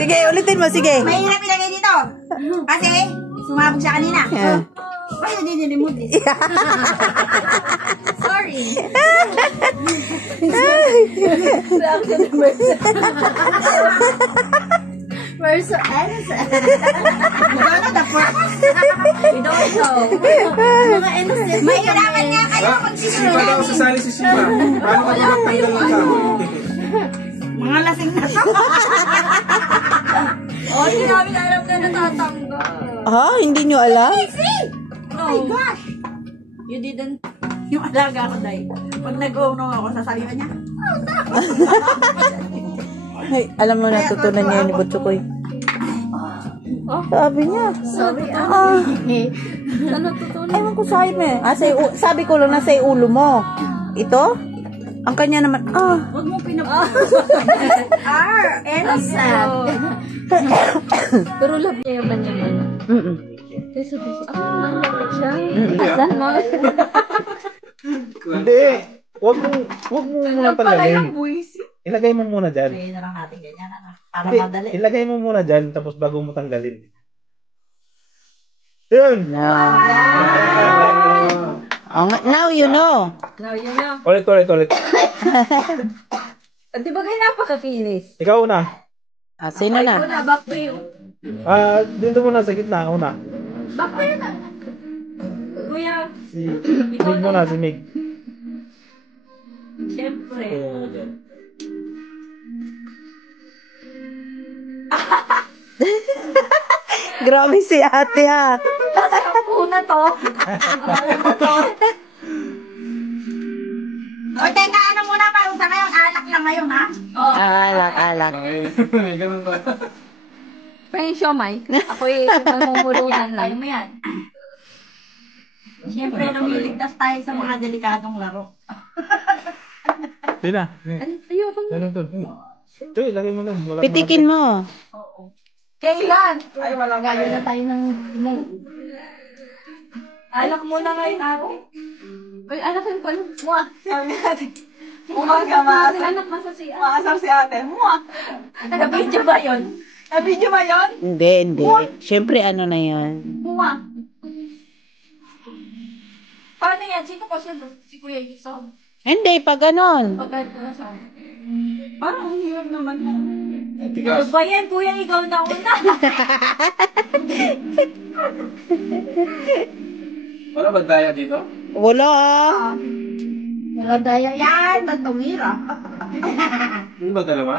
Sige, ulitin mo, sige. Mahirap ilagay dito. Kasi, sumabog siya kanina. Ay, hindi nilimod eh. Sorry. We're so innocent. We don't know. Mga innocent. Mahirapan nga kayo magsisunod. Sipa daw sasali si Sipa. Paano ka magtanggal ng tao? Mga lasing na to. Oh, hindi namin alam na natatanggal. Hindi nyo alam? Oh my gosh! You didn't... Yung alaga ko, Day. Pag nag-uno ako, sasabihan niya, Ay, alam mo, natutunan niya yun ni Butsukoy. Sabi niya. sorry, ano tutunan? Ewan ko sa'yo eh. Sabi ko lang, nasa ulo mo. Ito? Ang kanya naman, Huwag mo innocent. Pero love niya yung kanyang ano. Kaya sabi ko, malapit siya. Asan mo? Hindi. Huwag mo muna tanggalin. Ilagay mo muna dyan. Pwede na lang natin ganyan, para Hindi, madali. ilagay mo muna dyan, tapos bago mo tanggalin. Yun! now you know. Now you know. Ulit. Di ba kayo napakakinis? Ikaw una. Sino na? Una, back to you. Dito muna sa gitna, una. Back to you na. Kuya, Si Mig muna, si Mig. siyempre. Grabe si ate ha. Una to. O, teka, ano muna pa? Sa ngayon, alak lang ngayon, ha? Alak. Ganun ba? Pwede siomay. Ako'y namumulunan Tayo lang. mo yan. Siyempre, lumiligtas tayo sa mga delikadong laro. Hindi na. Ayoko. Ganun to. Ito, ilagay mo lang. Pitikin mo. Kailan? Ay, walang gaya na tayo ng... Alak muna ngayon, ate. Uy, anak ko pala. Muwak. Sabi natin. Muwak ka, maasar. Anak, masa si Maasar si ate. Muwak. Nabidyo ba yun? Nabidyo ba yun? Hindi. Siyempre, ano na yan. Muwak. Paano yan? Sino pa siya doon? Si Kuya Yusuf. Hindi, pag ganon. Pagkat ko na sa parang ang hirap naman. Ano ba yan, Kuya? Ikaw na una. Wala ba daya dito? Wala Wala daya yan. Tatumira. Ano ba dalawa?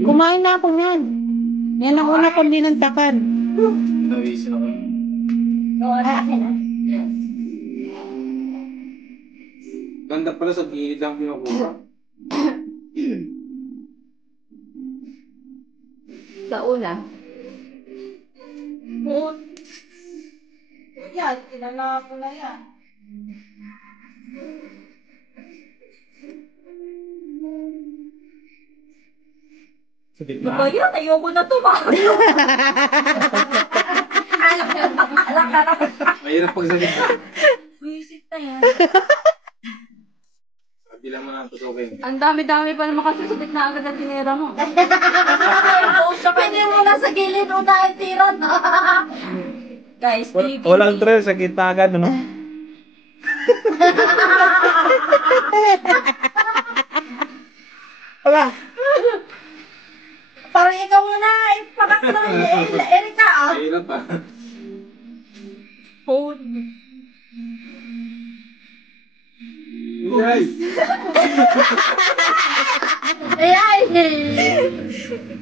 Kumain na ako yan. Yan ang una kong dinantakan. Nawisip ako. Akin na. Ganda pala sa gilid lang pinukuha. Sa una. Yan, tinala ko na yan. Sa Ano gitna. ba yan? Ayoko na to. Alak na naman. Mahirap pag sa gitna. Wisit na yan. Bilang mo na tutukin. Ang dami-dami pa naman kasi sakit na agad ang tinira mo. Pwede mo na sa gilid una ang tiran. Guys, baby. Walang tres sa gitna agad, ano? Wala. Parang ikaw muna. Ipakat na Erika, ah. Mahirap pa. Guys! Ay,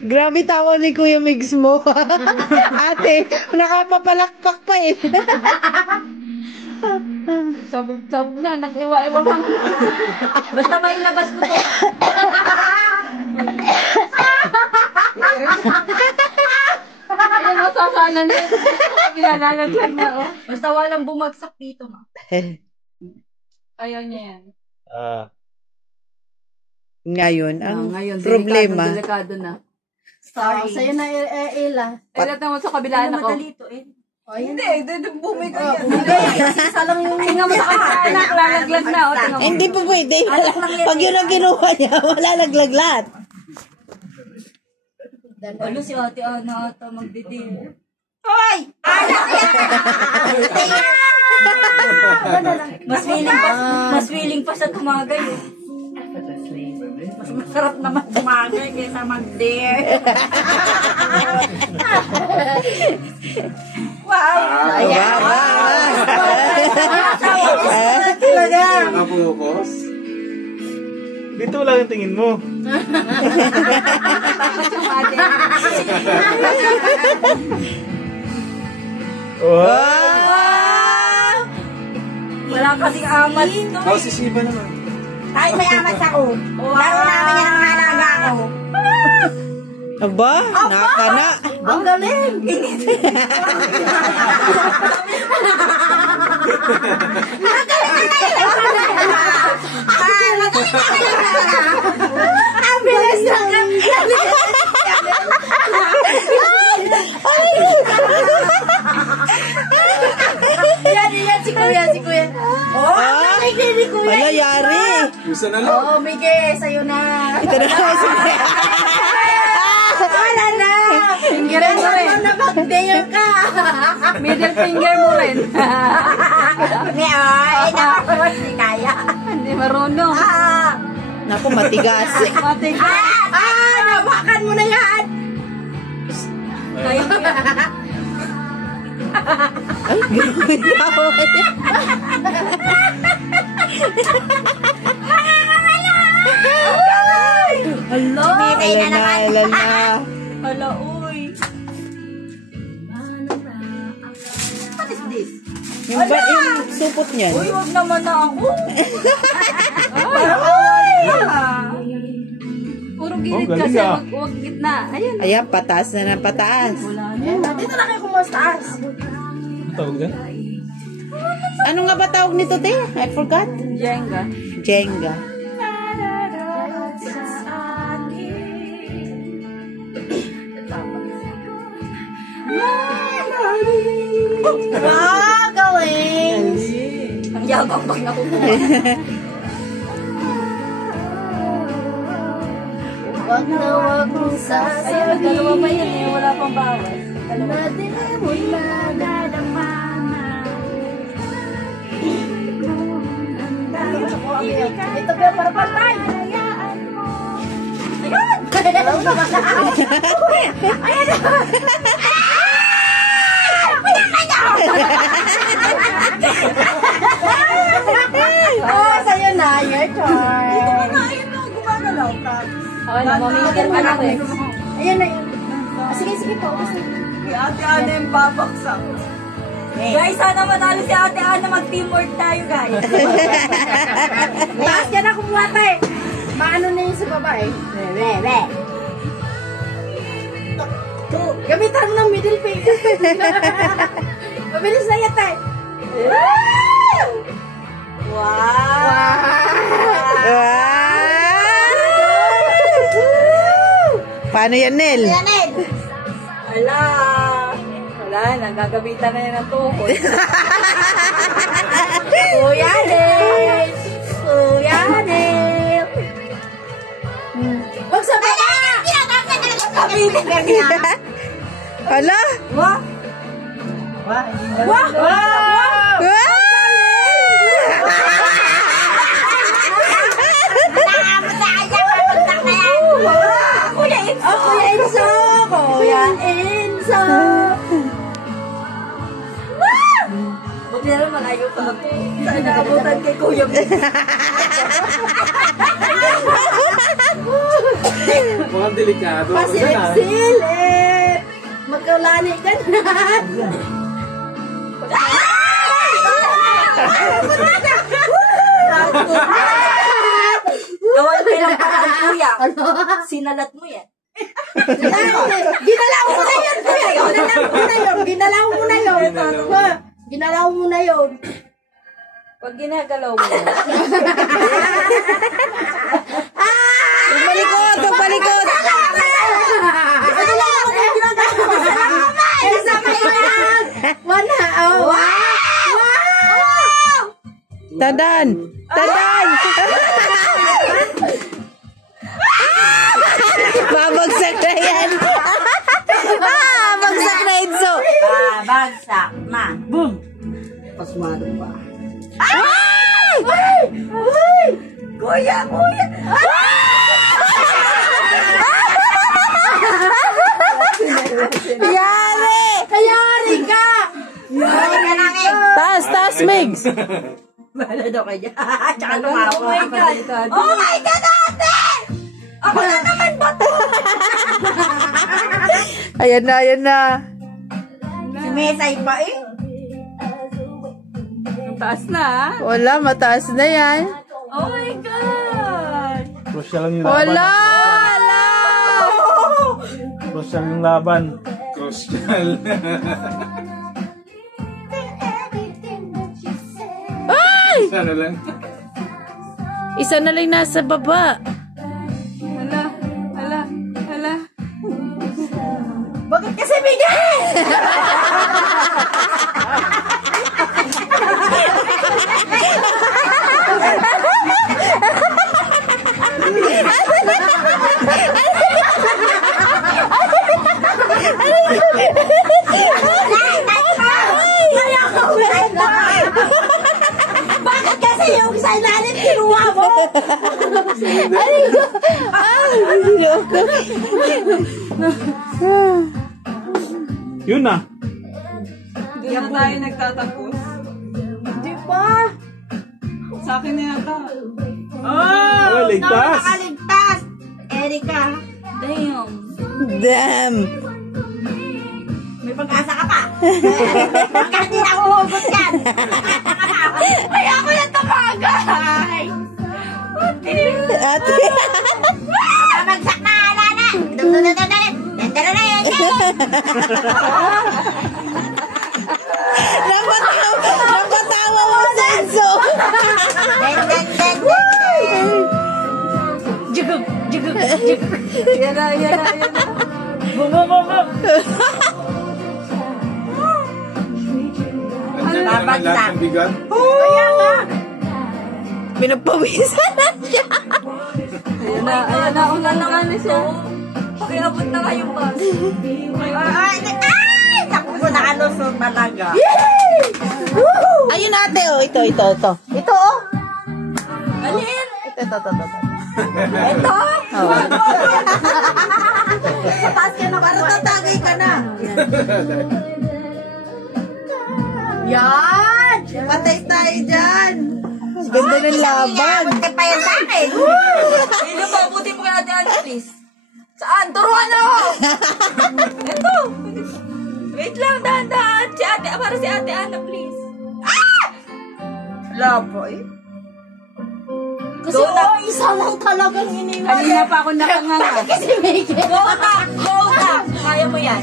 Grabe tawa ni Kuya Migs mo. Ate, nakapapalakpak pa eh. Sabi na, nag-iwa-iwa lang. basta may labas mo to. Ayan, masasana na. Ginalalag na, oh. Basta walang bumagsak dito, ma. Ayaw niya yan. Ngayon, ang Ngayon, problema, delikado na. Sorry. Sa'yo na Ila. Eh, lahat naman sa kabila Ano na ko. madali to eh. Hindi, bumigay yan. Isa lang yung... Tingnan mo sa anak, lalaglag na. O, tingnan mo. Hindi po pwede. Pag yun ang kinuha niya, wala laglaglat. Ano si ate Ana ata magdidil? Hoy! Anak yan! Mas willing pa sa tumagay. Mas masarap naman tumagay kaysa mag-dare. Wow! Nakapukos. Dito lang yung tingin mo. Wow! Wala kasing amat ito. Ako si Shiba naman. Kahit may amat ako. Laro namin yan ang halaga ko. Aba, nakakana. Ang galing! Ang bilis lang! Yan, si kuya. Oh, ni kuya. Wala, yari. Gusto na lang. Oh, Miguel, sa'yo na. Ito na sige. Wala na! Fingerin mo rin. Na mag-dare ka. Middle finger mo rin. Hindi kaya. Hindi marunong. Naku, matigas. Nabakan mo na yan. Kaya mo yan. Ay, grabe. Hello. Alala na. Hala, uy. What is this? Yung ba, yung supot niyan. Uy, huwag naman na ako. Puro gilid galing kasi, ah. huwag gitna. Ayun. Ayan, pataas na ng pataas. Dito lang kayo kumustaas. Tawag na? Ano nga ba tawag nito, te? I forgot. Jenga. Jenga. Wow, galing. Ang yabang pag nakukuha. Wag na wag mong Ayun, sasabihin. dalawa pa yan eh. Wala pang bawas. Dalawa. Na di mo na nadama na. Ito ba para patay? Ayun! Ayun! Oh, sa'yo na, your turn. Dito ka na, ayun na, gumagalaw ka. Okay na, mamingkir ka na rin. Ayan na yun. Sige po. Si Ate Ana yung babaksak. Guys, sana matalo si Ate Ana. Mag-teamwork tayo, guys. Taas ka na kumuha tayo. Maano na yun sa babae? Bebe. Gamitan mo ng middle finger. Mabilis na yan tayo. Wow! Paano yan, Nel? Ala! Wala na, gagabitan na yan ng tuhod. Kuya Nel! Kuya Nel! Huwag sa baba! Kabiling ka niya! Ala? Wah! Wah! Wah! Kuya Enzo! Kuya Enzo! Kuya Enzo! Buti na lang malayo pa ako. Saan nakabutan kay Kuya Enzo? Mukhang delikado. Pasilip-silip! Magkaulani ka na! Gawan ko lang paraan, kuya. Sinalat mo yan. Ginalaw mo na yun, kuya! Ginalaw mo na yun! Ginalaw mo na yun! Pag ginagalaw mo yan. Magbalikot! Magbalikot! Isa pa yan! 100 Sumado pa. Ay! Ay! Ay! Kuya! Kuya! Yari! Yari ka! Yari ka namin! Taas, Migs! Bahala daw kayo. Tsaka tumawa. Oh my God! Oh my God, ate! Ako na naman ba to? Ayan na. Si Mesay pa eh. Taas na. Wala, mataas na yan. Oh my God! Crucial yung laban. Wala! Crucial yung laban. Crucial. Ay! Sana lang. Isa na lang nasa baba. Hala. Bakit kasi bigay? Bakit kasi yung sa ilalim kinuha mo? Yun na. Hindi na tayo nagtatapos. Hindi pa. Sa akin na yata. Oh, ligtas. Nakakaligtas. Erika. Damn. Damn! May pag-asa ka pa. Baka hindi na uhugot yan. Kaya ako yung tumagay. Ate! Magsak na, alala. Napatawa mo, Senso! Jugug. Yan na. Bum. Nandiyan na naman lahat ng bigat. Kaya nga. Pinagpawisan na siya. Ayan na. Una na siya. Pakiabot na kayong bus. Ay! Naku, nakalusot talaga. Ayun ate, oh. Ito. Ito, oh. Alin? Ito. Ito? Sa taas ka na. Para tatagay ka na. Yan! Patay tayo dyan. Ganda ng laban. Buti pa yan sa akin. Sino ba? Buti mo kay Ate Ana, please. Saan? Turuan ako! Ito. Wait lang, dahan-dahan. Para si Ate Ana, please. Ah! Wala po eh. Kasi isa lang talagang iniwan. Kanina pa ako nakanganga. Kasi may Go na! Kaya mo yan.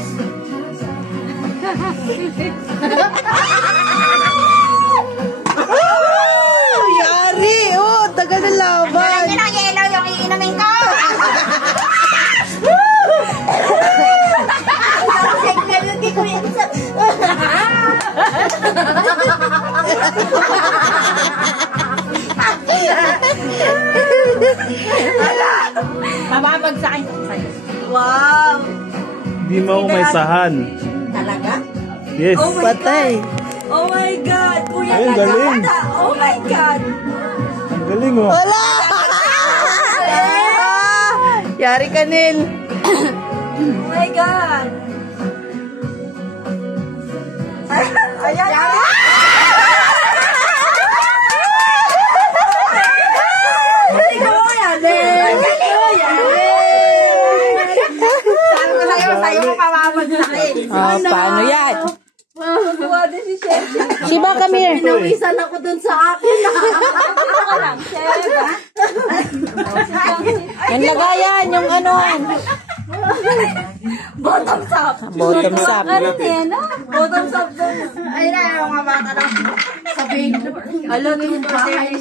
Yari! Oh, tagal ng laban. Yun ang yellow yung iinumin ko. Mababagsakin ko sa'yo. Wow! Hindi mo ako may sahan. Talaga? Yes. Oh my Patay. God! Oh my God! Kuya, Ay, galing. nagkakata! Oh my God! Ang galing oh. Wala! Yari ka, Nil. Oh my God! Ayan! Galing ko yan! Galing ko yan! Sabi ko sa'yo ko pamamagsakin. Oh, paano yan? Tuwa din si Sherry. Shiba, come here. Pinawisan ako dun sa akin. Dito ka lang, Sherry. Yung lagayan, yung ano. Bottoms up. Bottoms up. Bottoms up dun. Ay na, yung mga bata lang. Sabihin. Alam mo yung bahay.